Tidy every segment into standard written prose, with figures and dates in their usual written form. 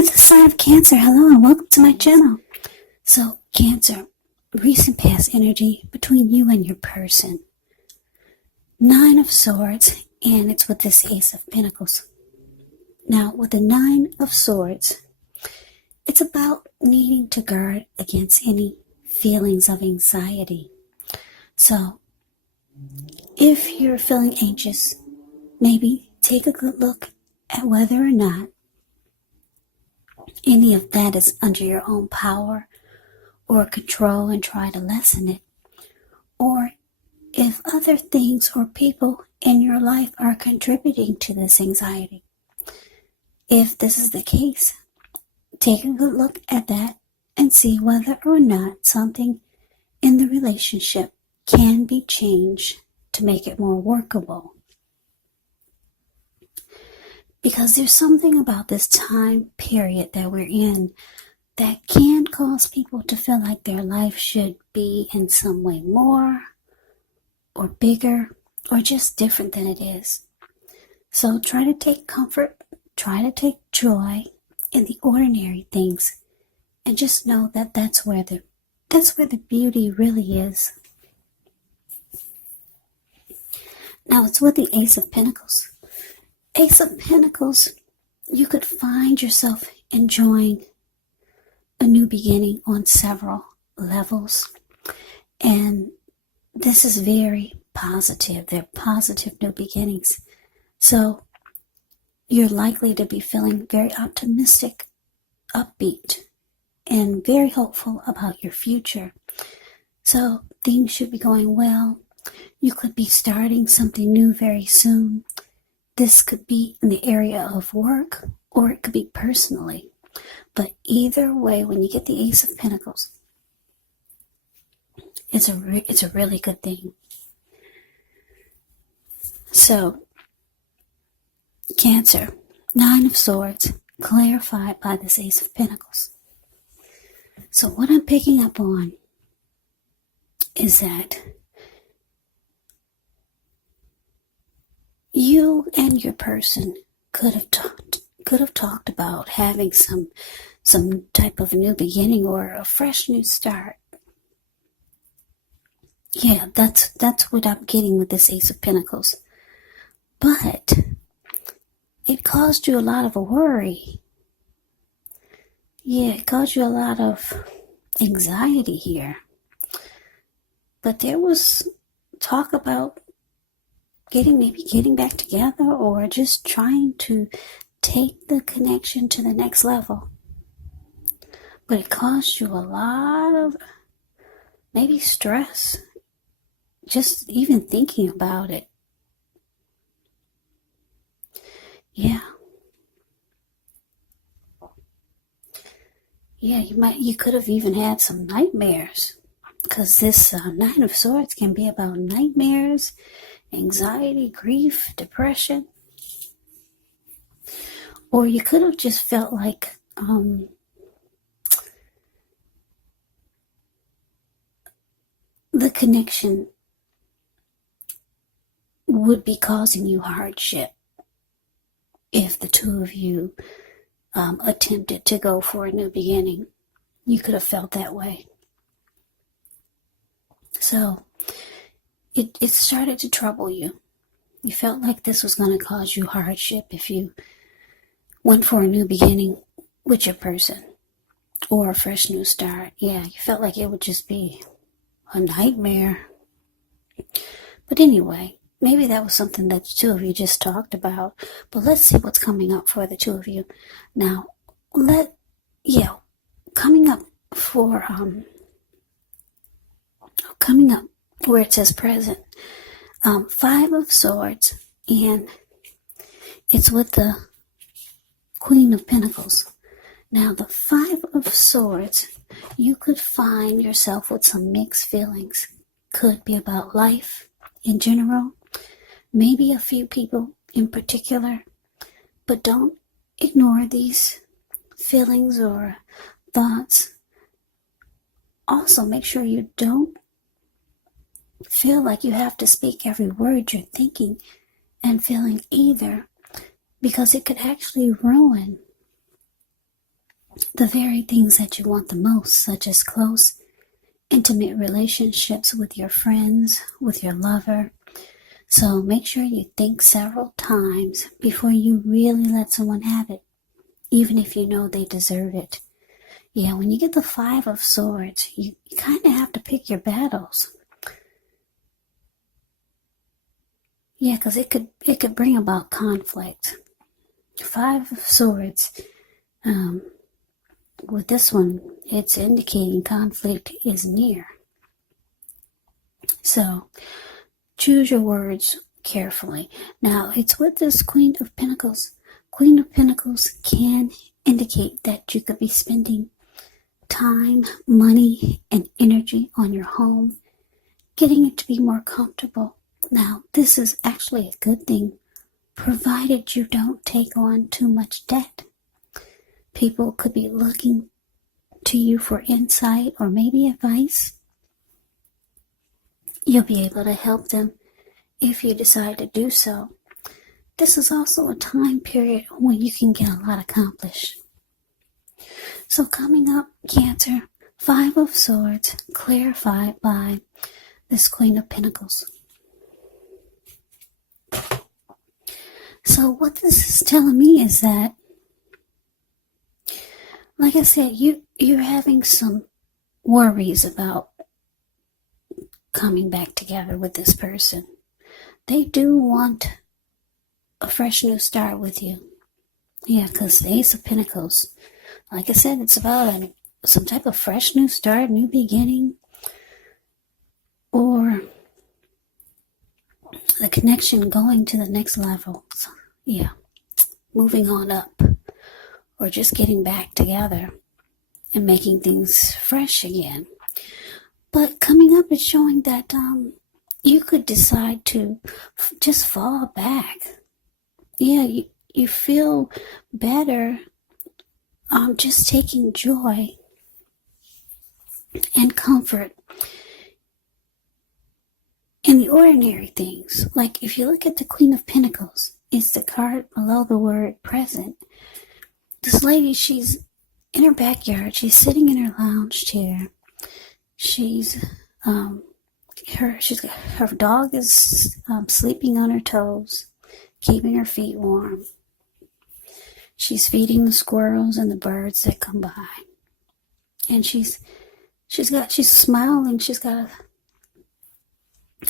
You're the sign of Cancer. Hello and welcome to my channel. So, Cancer, recent past energy between you and your person. 9 of Swords, and it's with this Ace of Pentacles. Now, with the 9 of Swords, it's about needing to guard against any feelings of anxiety. So, if you're feeling anxious, maybe take a good look at whether or not any of that is under your own power or control and try to lessen it. Or if other things or people in your life are contributing to this anxiety. If this is the case, take a good look at that and see whether or not something in the relationship can be changed to make it more workable. Because there's something about this time period that we're in that can cause people to feel like their life should be in some way more or bigger or just different than it is. So try to take comfort, try to take joy in the ordinary things, and just know that that's where the beauty really is. Now it's with the Ace of Pentacles. Ace of Pentacles, you could find yourself enjoying a new beginning on several levels. And this is very positive. They're positive new beginnings. So you're likely to be feeling very optimistic, upbeat, and very hopeful about your future. So things should be going well. You could be starting something new very soon. This could be in the area of work, or it could be personally. But either way, when you get the Ace of Pentacles, it's a really good thing. So, Cancer, 9 of Swords, clarified by this Ace of Pentacles. So what I'm picking up on is that you and your person could have talked about having some type of new beginning or a fresh new start. Yeah, that's what I'm getting with this Ace of Pentacles. But it caused you a lot of worry. Yeah, it caused you a lot of anxiety here. But there was talk about getting back together, or just trying to take the connection to the next level. But it caused you a lot of maybe stress, just even thinking about it. Yeah, you could have even had some nightmares, because this 9 of Swords can be about nightmares, anxiety, grief, depression. Or you could have just felt like the connection would be causing you hardship if the two of you attempted to go for a new beginning. You could have felt that way. So it started to trouble you. You felt like this was going to cause you hardship if you went for a new beginning with your person or a fresh new start. Yeah, you felt like it would just be a nightmare. But anyway, maybe that was something that the two of you just talked about. But let's see what's coming up for the two of you. Now, coming up where it says present, 5 of Swords, and it's with the Queen of Pentacles. Now, the 5 of Swords, you could find yourself with some mixed feelings. Could be about life in general, maybe a few people in particular, but don't ignore these feelings or thoughts. Also, make sure you don't feel like you have to speak every word you're thinking and feeling either, because it could actually ruin the very things that you want the most, such as close, intimate relationships with your friends, with your lover. So make sure you think several times before you really let someone have it, even if you know they deserve it. Yeah, when you get the Five of Swords, you kind of have to pick your battles. Yeah, because it could bring about conflict. Five of Swords, with this one, it's indicating conflict is near. So choose your words carefully. Now, it's with this Queen of Pentacles. Queen of Pentacles can indicate that you could be spending time, money, and energy on your home, getting it to be more comfortable. Now, this is actually a good thing, provided you don't take on too much debt. People could be looking to you for insight or maybe advice. You'll be able to help them if you decide to do so. This is also a time period when you can get a lot accomplished. So coming up, Cancer, Five of Swords, clarified by this Queen of Pentacles. So what this is telling me is that, like I said, you're having some worries about coming back together with this person. They do want a fresh new start with you. Yeah, because the Ace of Pentacles, like I said, it's about some type of fresh new start, new beginning, or the connection going to the next level. So, yeah, moving on up, or just getting back together and making things fresh again. But coming up is showing that you could decide to just fall back. Yeah, you feel better just taking joy and comfort in the ordinary things. Like if you look at the Queen of Pentacles, it's the card below the word present. This lady, she's in her backyard. She's sitting in her lounge chair. She's her dog is sleeping on her toes, keeping her feet warm. She's feeding the squirrels and the birds that come by, and she's smiling. She's got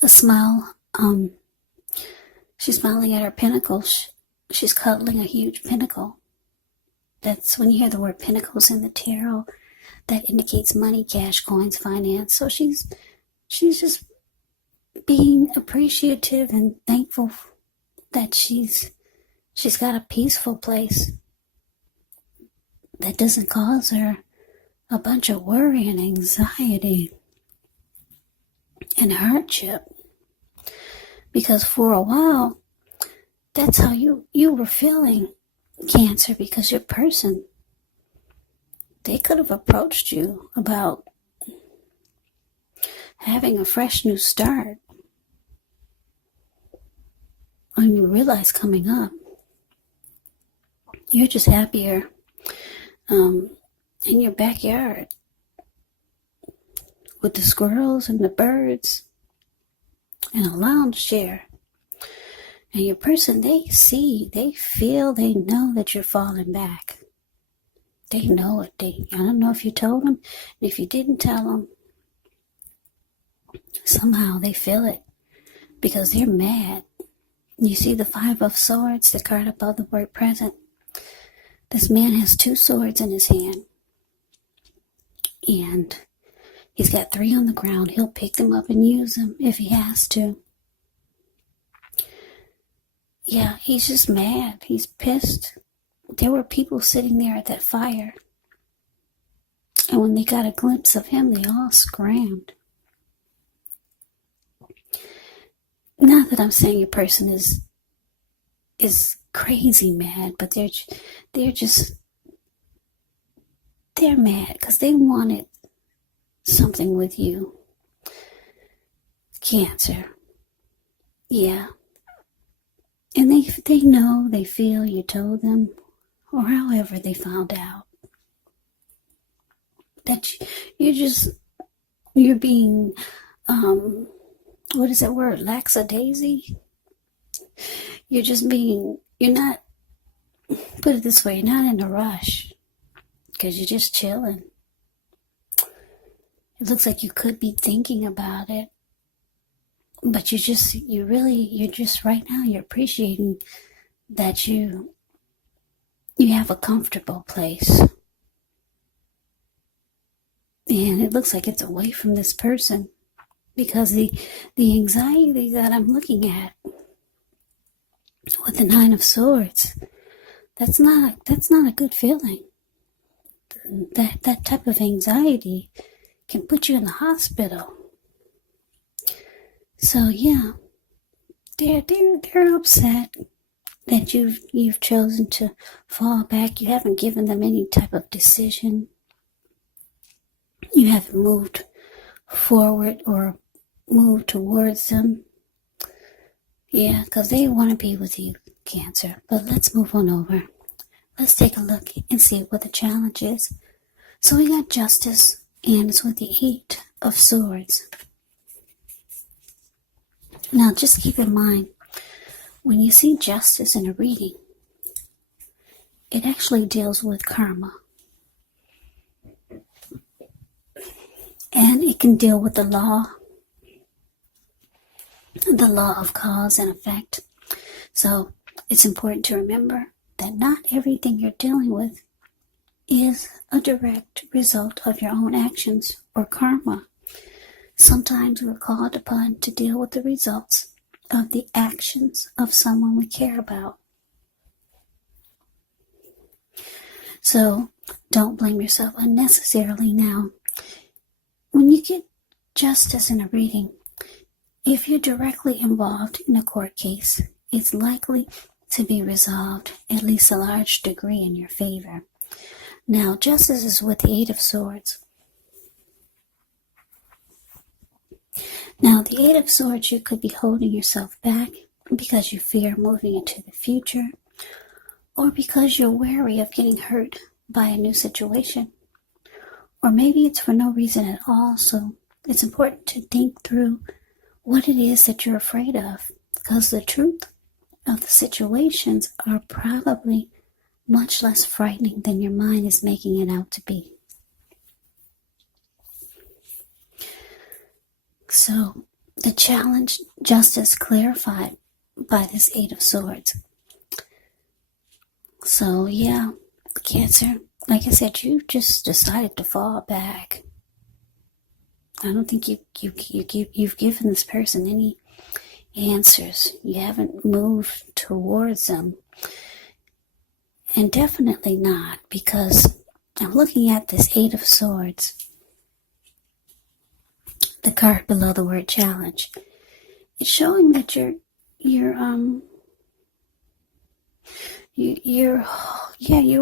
a smile. She's smiling at her pinnacle. She's cuddling a huge pinnacle. That's when you hear the word pentacles in the tarot, that indicates money, cash, coins, finance. So she's just being appreciative and thankful that she's got a peaceful place that doesn't cause her a bunch of worry and anxiety and hardship. Because for a while, that's how you were feeling, Cancer, because your person, they could have approached you about having a fresh new start. When you realize coming up, you're just happier in your backyard with the squirrels and the birds and a lounge chair. And your person, they see, they feel, they know that you're falling back. They know it. I don't know if you told them. And if you didn't tell them, somehow they feel it because they're mad. You see the Five of Swords, the card above the word present. This man has two swords in his hand. And he's got three on the ground. He'll pick them up and use them if he has to. Yeah, he's just mad. He's pissed. There were people sitting there at that fire. And when they got a glimpse of him, they all scrammed. Not that I'm saying your person is crazy mad, but they're mad because they wanted something with you, Cancer. Yeah. And they know, they feel you told them, or however they found out. that you're being, what is that word, lackadaisy? You're not, put it this way, you're not in a rush because you're just chilling. It looks like you could be thinking about it, but you're just right now, you're appreciating that you have a comfortable place. And it looks like it's away from this person because the anxiety that I'm looking at with the Nine of Swords, that's not a good feeling. That type of anxiety can put you in the hospital. So yeah, they're upset that you've chosen to fall back. You haven't given them any type of decision. You haven't moved forward or moved towards them. Yeah, because they want to be with you, Cancer. But let's move on over. Let's take a look and see what the challenge is. So we got Justice, and it's with the Eight of Swords. Now, just keep in mind, when you see Justice in a reading, it actually deals with karma. And it can deal with the law of cause and effect. So it's important to remember that not everything you're dealing with is a direct result of your own actions or karma. Sometimes we're called upon to deal with the results of the actions of someone we care about. So don't blame yourself unnecessarily now. When you get Justice in a reading, if you're directly involved in a court case, it's likely to be resolved, at least a large degree, in your favor. Now, Justice is with the Eight of Swords. Now, the Eight of Swords, you could be holding yourself back because you fear moving into the future, or because you're wary of getting hurt by a new situation. Or maybe it's for no reason at all, so it's important to think through what it is that you're afraid of, because the truth of the situations are probably much less frightening than your mind is making it out to be. So, the challenge, Justice, clarified by this Eight of Swords. So, yeah, Cancer, like I said, you just decided to fall back. I don't think you've given this person any answers. You haven't moved towards them. And definitely not, because I'm looking at this Eight of Swords, the card below the word challenge. It's showing that you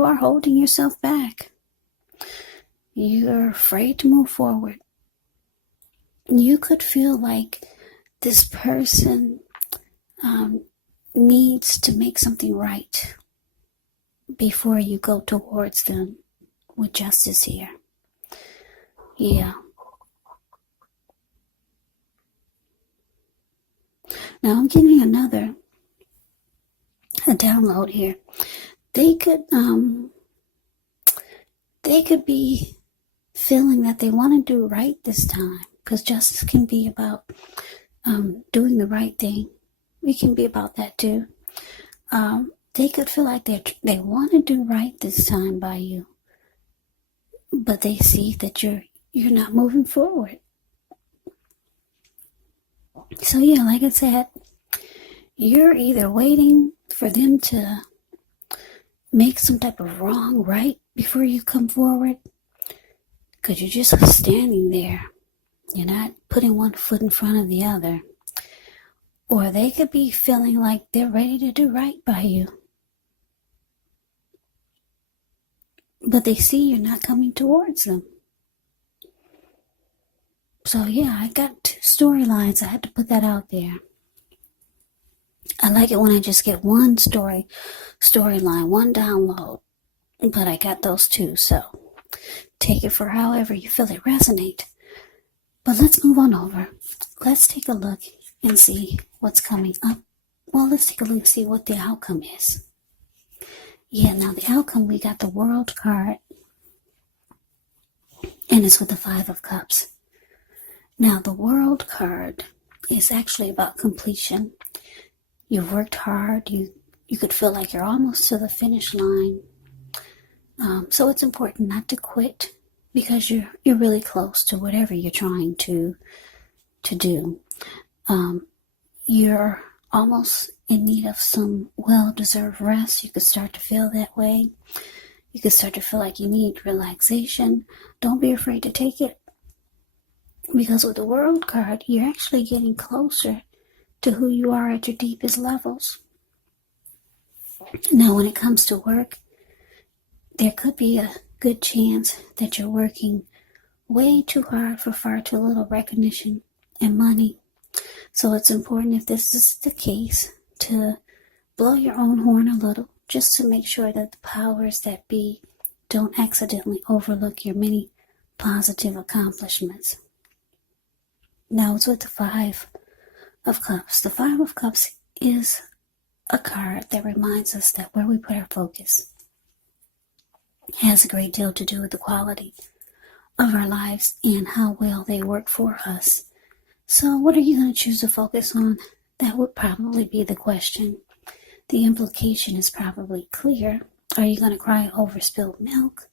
are holding yourself back. You're afraid to move forward. You could feel like this person needs to make something right before you go towards them with Justice here. Yeah. Now I'm getting a download here. They could be feeling that they want to do right this time, because justice can be about doing the right thing. It can be about that too. They could feel like they want to do right this time by you, but they see that you're not moving forward. So yeah, like I said, you're either waiting for them to make some type of wrong right before you come forward, because you're just standing there. You're not putting one foot in front of the other. Or they could be feeling like they're ready to do right by you, but they see you're not coming towards them. So yeah, I got two storylines. I had to put that out there. I like it when I just get one storyline, one download, but I got those two. So Take it for however you feel it resonate. But let's move on over. Let's take a look and see what's coming up. Well, let's take a look and see what the outcome is. Yeah, now the outcome, we got the World card, and it's with the Five of Cups. Now, the World card is actually about completion. You've worked hard. You could feel like you're almost to the finish line. So it's important not to quit, because you're really close to whatever you're trying to do. You're almost in need of some well-deserved rest. You could start to feel that way. You could start to feel like you need relaxation. Don't be afraid to take it, because with the World card, you're actually getting closer to who you are at your deepest levels. Now, when it comes to work, there could be a good chance that you're working way too hard for far too little recognition and money. So it's important, if this is the case, to blow your own horn a little, just to make sure that the powers that be don't accidentally overlook your many positive accomplishments. Now it's with the Five of Cups. The Five of Cups is a card that reminds us that where we put our focus has a great deal to do with the quality of our lives and how well they work for us. So what are you going to choose to focus on? That would probably be the question. The implication is probably clear. Are you going to cry over spilled milk?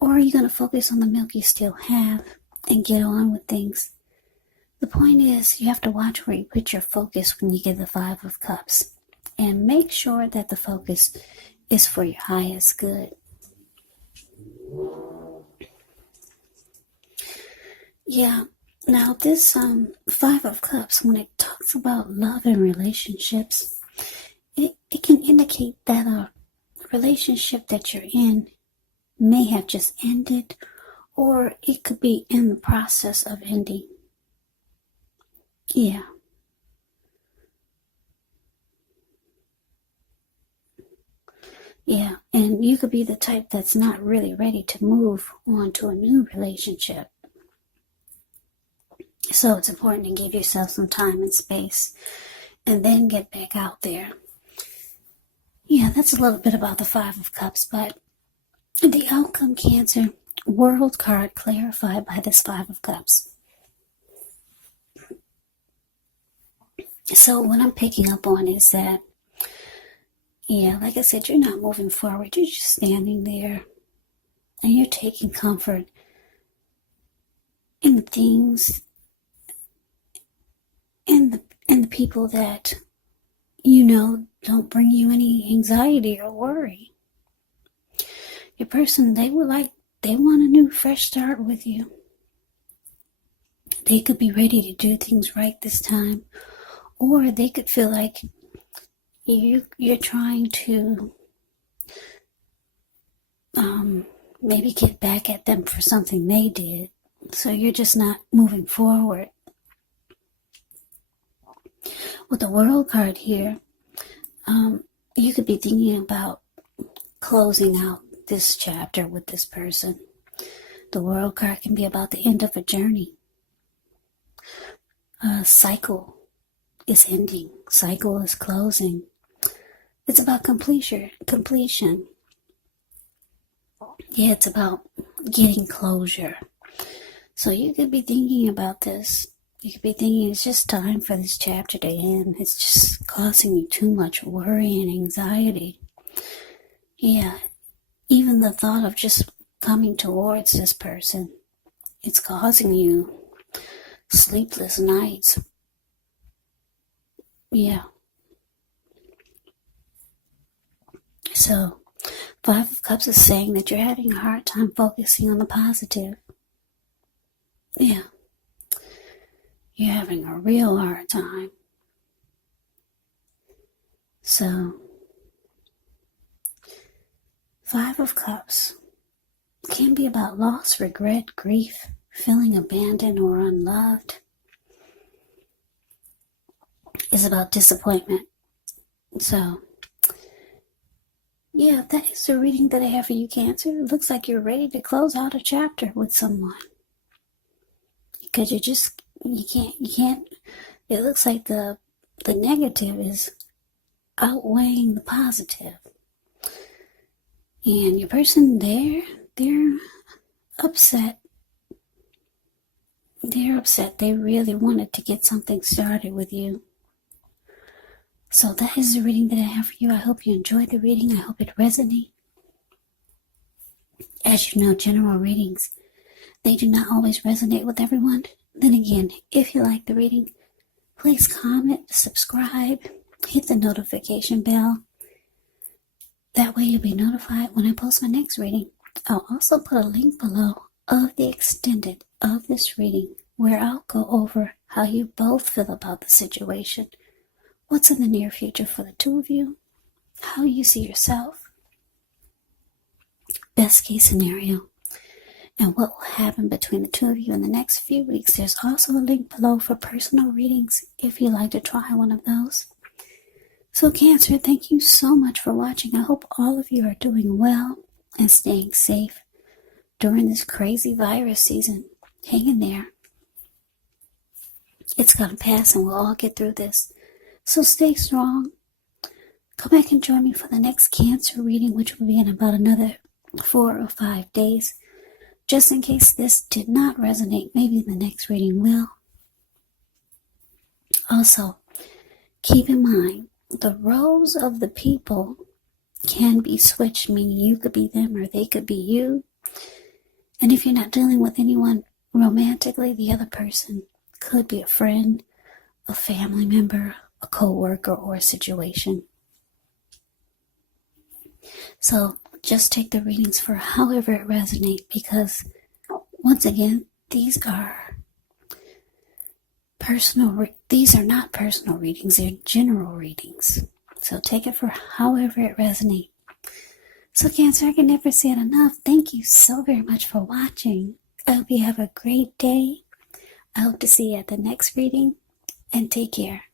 Or are you going to focus on the milk you still have and get on with things? The point is, you have to watch where you put your focus when you get the Five of Cups. And make sure that the focus is for your highest good. Yeah, now this Five of Cups, when it talks about love and relationships, it can indicate that a relationship that you're in may have just ended, or it could be in the process of ending. Yeah. Yeah, and you could be the type that's not really ready to move on to a new relationship. So it's important to give yourself some time and space and then get back out there. Yeah, that's a little bit about the Five of Cups, but the outcome, Cancer, World card clarified by this Five of Cups. So what I'm picking up on is that, yeah, like I said, you're not moving forward. You're just standing there and you're taking comfort in the things and the people that you know don't bring you any anxiety or worry. Your person, they want a new fresh start with you. They could be ready to do things right this time, or they could feel like you're trying to maybe get back at them for something they did, so you're just not moving forward. With the World card here, you could be thinking about closing out this chapter with this person. The World card can be about the end of a journey. A cycle is ending. Cycle is closing. It's about completion. Yeah, it's about getting closure. So you could be thinking about this. You could be thinking it's just time for this chapter to end. It's just causing you too much worry and anxiety. Yeah, even the thought of just coming towards this person, it's causing you sleepless nights. Yeah. So, Five of Cups is saying that you're having a hard time focusing on the positive. Yeah. You're having a real hard time. So, Five of Cups can be about loss, regret, grief, feeling abandoned or unloved. It's about disappointment. So, Yeah, that is the reading that I have for you, Cancer. It looks like you're ready to close out a chapter with someone. Because you can't, it looks like the negative is outweighing the positive. And your person there, they're upset. They're upset. They really wanted to get something started with you. So that is the reading that I have for you. I hope you enjoyed the reading. I hope it resonates. As you know, general readings, they do not always resonate with everyone. Then again, if you like the reading, please comment, subscribe, hit the notification bell. That way you'll be notified when I post my next reading. I'll also put a link below of the extended of this reading where I'll go over how you both feel about the situation, what's in the near future for the two of you, how you see yourself, best case scenario, and what will happen between the two of you in the next few weeks. There's also a link below for personal readings if you'd like to try one of those. So Cancer, thank you so much for watching. I hope all of you are doing well and staying safe during this crazy virus season. Hang in there. It's going to pass and we'll all get through this. So stay strong. Come back and join me for the next Cancer reading, which will be in about another 4 or 5 days. Just in case this did not resonate, maybe the next reading will. Also, keep in mind, the roles of the people can be switched, meaning you could be them or they could be you. And if you're not dealing with anyone romantically, the other person could be a friend, a family member, a co-worker, or a situation. So just take the readings for however it resonates, because once again, these are not personal readings, they're general readings. So take it for however it resonates. So Cancer, I can never say it enough. Thank you so very much for watching. I hope you have a great day. I hope to see you at the next reading, and take care.